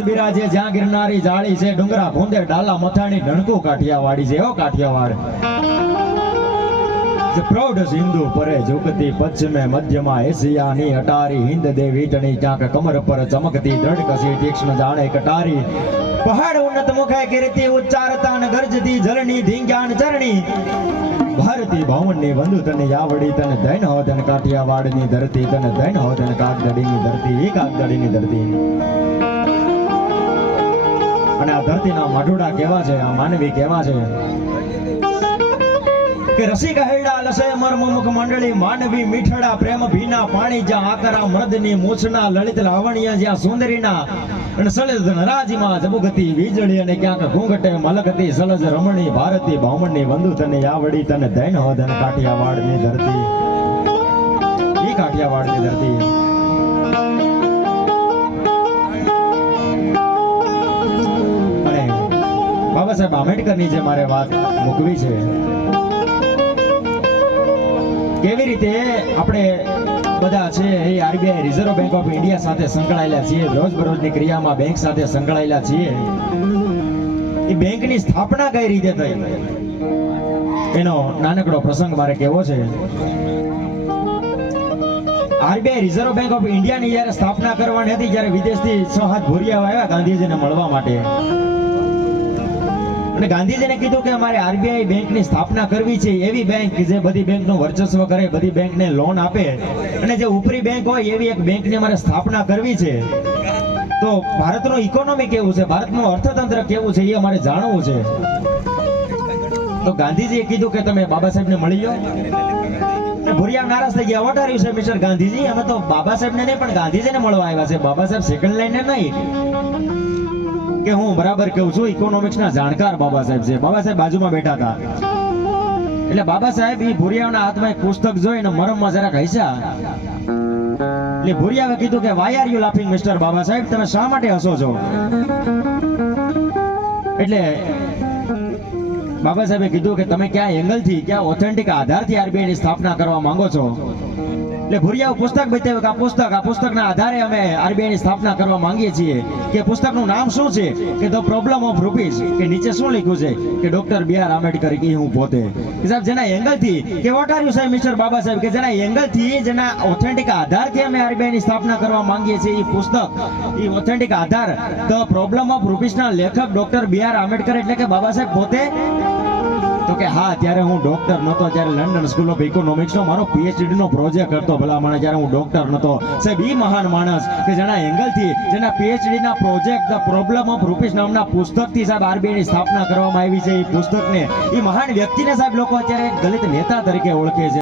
બિરાજે જ્યાં ગિરનારી જાળી છે, ડુંગરા ભૂંદે, ડાલા મથાણી ડણકું કાઠિયાવાડી છે, હો કાઠિયાવાડ. પ્રૌઢ સિંધુ પરે ઝુકતી પશ્ચિમે, મધ્યમાં એશિયાની અટારી હિન્દ દેવી ટણી ક્યાંક કમર પર ચમકતી દ્રઢ કસી તીક્ષ્ણ જાણે કટારી. પહાડ ઉન્નત મુખે કીર્તિ ઉચ્ચારતા, ન ગરજતી જલની ધીંગ્યાન ચરણી. ભારતી ભવનની બંધુ તને યાવડી તને દૈન હો તને કાઠિયાવાડની ધરતી, તને દૈન હો તને કાગદડીની ધરતી એ કાગદડીની ધરતી. ધરતીના મઢોડા કેવા છે, આ માનવી કેવા છે? કે રસિક હેડા લસે મર્મ મુખ મંડળી, માનવી મીઠડા, પ્રેમ ભીના, પાણી જ્યાં આકરા મૃદની મૂછના, લલિત લાવણ્ય જ્યાં સુંદરીના, અને સલજ નરાજીમાં જબુગતી વીજળી અને ક્યાંક ઘૂંઘટે મલકતી સલજ રમણી, ભારતી બામણની વંદુ તને આવડી તને દૈન હોદન કાઠિયાવાડની ધરતી. ઈ કાઠિયાવાડની ધરતી. બાબા સાહેબ, આંબેડકરની જે મારે વાત મૂકવી છે, કેવી રીતે આપણે બધા છે એ RBI reserve bank of India સાથે સંકળાયેલા છીએ, રોજબરોજની ક્રિયામાં બેંક સાથે સંકળાયેલા છીએ? એ બેંકની સ્થાપના કઈ રીતે થઈ? એનો નાનકડો પ્રસંગ મારે કેવો છે? આરબીઆઈ રિઝર્વ બેંક ઓફ ઇન્ડિયાની જ્યારે સ્થાપના કરવાની હતી જ્યારે વિદેશથી છ હાથ ભોરિયાઓ આવ્યા ગાંધીજીને મળવા માટે. અને ગાંધીજીને કીધું કે અમારે આરબીઆઈ બેંકની સ્થાપના કરવી છે, એવી બેંક જે બધી બેંકનું વર્ચસ્વ કરે, બધી બેંકને લોન આપે. અને જે ઉપરી બેંક હોય, એવી એક બેંકની અમારે સ્થાપના કરવી છે. તો ભારતનું ઇકોનોમી કેવું છે? ભારતનું અર્થતંત્ર કેવું છે એ અમારે જાણવું છે. તો ગાંધીજીએ કીધું કે તમે બાબા સાહેબને મળી લો. ભુરિયા નારાજ થઈ ગયા. વોટ છે મિસ્ટર ગાંધીજી. અમે તો બાબા સાહેબને નહીં, પણ ગાંધીજીને મળવા આવ્યા છે. બાબા સાહેબ સેકન્ડ લાઈનને નહીં. કે હું બરાબર કહું છું ઇકોનોમિક્સ ના જાણકાર બાબા સાહેબ છે. બાબા સાહેબ બાજુમાં બેઠા હતા. એટલે બાબા સાહેબ એ ભુરિયાના હાથમાં એક પુસ્તક જોઈને મરમમાં જરાક હસ્યા. એટલે ભુરિયાએ કીધું કે why are you laughing mister Baba Saheb? તમે શા માટે હસો છો? એટલે બાબા સાહેબે કીધું કે તમે ક્યાં એંગલથી, ક્યાં ઓથેન્ટિક આધારથી આરબીઆઈની સ્થાપના કરવા માંગો છો? એટલે ભુરિયાઓ પુસ્તક બતાવ્યું કે આ પુસ્તક, આ પુસ્તકના આધારે અમે આરબીઆઈની સ્થાપના કરવા માંગીએ છીએ કે પુસ્તકનું નામ શું છે? કે ધ પ્રોબ્લેમ ઓફ રૂપીઝ, કે નીચે શું લખ્યું છે? કે ડોક્ટર બી આર આંબેડકર કે હું પોતે. સાહેબ, જેના એંગલથી, કે વોટ આર યુ સાહેબ, મિસ્ટર બાબા સાહેબ, કે જેના એંગલથી, જેના ઓથેન્ટિક આધારથી અમે આરબીઆઈ ની સ્થાપના કરવા માંગીએ છીએ એ પુસ્તક એ ઓથેન્ટિક આધાર ધ પ્રોબ્લેમ ઓફ રૂપીઝના લેખક ડોક્ટર બી આર આંબેડકર એટલે કે બાબા સાહેબ પોતે તો કે હા, ત્યારે હું ડોક્ટર નતો, જ્યારે લંડન સ્કૂલ ઓફ ઇકોનોમિક્સનો મારો પીએચડીનો પ્રોજેક્ટ હતો ભલા જ્યારે હું ડોક્ટર નતો. સાહેબ એ મહાન માણસ કે જેના એંગલથી જેના પીએચડી ના project the problem of rupees નામના પુસ્તકથી સાહેબ આરબીઆઈની સ્થાપના કરવામાં આવી છે એ પુસ્તકને. એ મહાન વ્યક્તિને સાહેબ લોકો અત્યારે એક દલિત નેતા તરીકે ઓળખે છે.